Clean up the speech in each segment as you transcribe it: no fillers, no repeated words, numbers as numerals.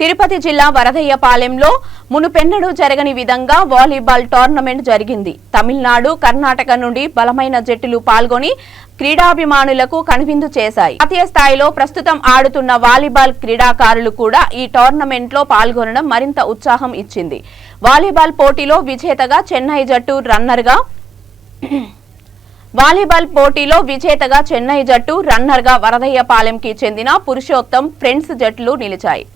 తిరుపతి జిల్లా వరదయ్యపాలెంలో మునుపెన్నడూ జరగని విధంగా వాలీబాల్ టోర్నమెంట్ జరిగింది. తమిళనాడు, కర్ణాటక నుండి బలమైన జట్టులు పాల్గొని క్రీడాభిమానులకు కనువిందు చేశాయి. జాతీయ స్థాయిలో ప్రస్తుతం ఆడుతున్న వాలీబాల్ క్రీడాకారులు కూడా ఈ టోర్నమెంట్లో పాల్గొనడం మరింత ఉత్సాహం ఇచ్చింది. వాలీబాల్ పోటీలో విజేతగా చెన్నై జట్టు రన్నర్గా వరదయ్యపాలెంకి చెందిన పురుషోత్తం ఫ్రెండ్స్ జట్లు నిలిచాయి.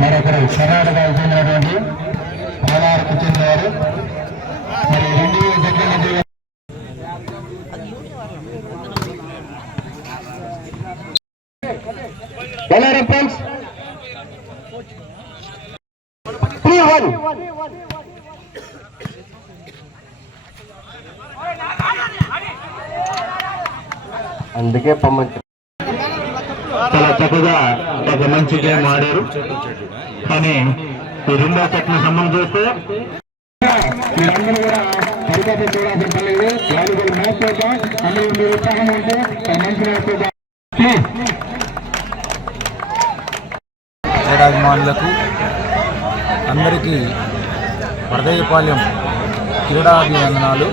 మరొకరు కర్ణాటక చెందినటువంటి పాలాలకు చెందినవారు మరి రెండు జట్ల అందుకే పంపించారు. చాలా చక్కగా ఒక మంచి గేమ్ ఆడారు. కానీ ఈ రెండో సెట్ ని సంబంధం చేస్తే మీరందరూ కూడా పరిపాలన చూడాల్సిన పర్లేదు. వాలీబాల్ మ్యాచ్ చూద్దాం. అందరూ మీరు ఉత్సాహం ఉంటే మంచి మ్యాచ్ చూద్దాం. క్రీడాభిమానులకు అందరికీ వరదయ్యపాలెం క్రీడాభివందనాలు.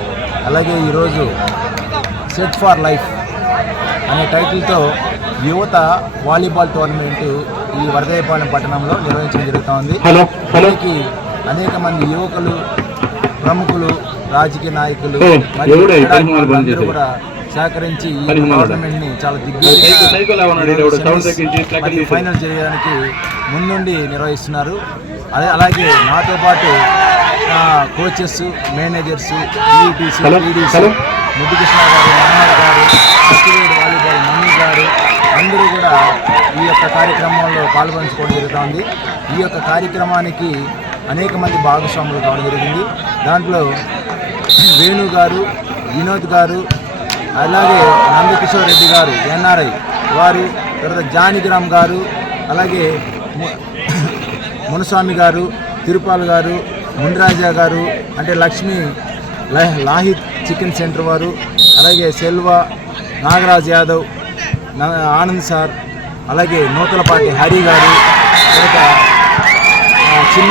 అలాగే ఈరోజు సెట్ ఫర్ లైఫ్ అనే టైటిల్తో యువత వాలీబాల్ టోర్నమెంట్ ఈ వరదయ్యపాలెం పట్టణంలో నిర్వహించడం జరుగుతోంది. దీనికి అనేక మంది యువకులు, ప్రముఖులు, రాజకీయ నాయకులు మరియు అందరూ కూడా సహకరించి ఈ టోర్నమెంట్ ని చాలా దిగ్విజయంగా ఫైనల్ చేయడానికి ముందుండి నిర్వహిస్తున్నారు. అలాగే నాతో పాటు కోచెస్, మేనేజర్స్, ఈటీసీ, ముద్దుకృష్ణ గారు, మనోహర్ గారు, వాలీబాల్ మమ్మీ గారు అందరూ కూడా ఈ యొక్క కార్యక్రమంలో పాల్గొంచుకోవడం జరుగుతుంది. ఈ యొక్క కార్యక్రమానికి అనేక మంది భాగస్వాములు కావడం జరిగింది. దాంట్లో వేణు గారు, వినోద్ గారు, అలాగే నందకిషోర్ రెడ్డి గారు ఎన్ఆర్ఐ వారు, తర్వాత జానకిరామ్ గారు, అలాగే మునస్వామి గారు, తిరుపాల్ గారు, మునిరాజా గారు, అంటే లక్ష్మీ లాహిత్ చికెన్ సెంటర్ వారు, అలాగే సెల్వా, నాగరాజ్ యాదవ్, ఆనంద్ సార్, అలాగే నూతలపాటి హరి గారు, తర్వాత చిన్న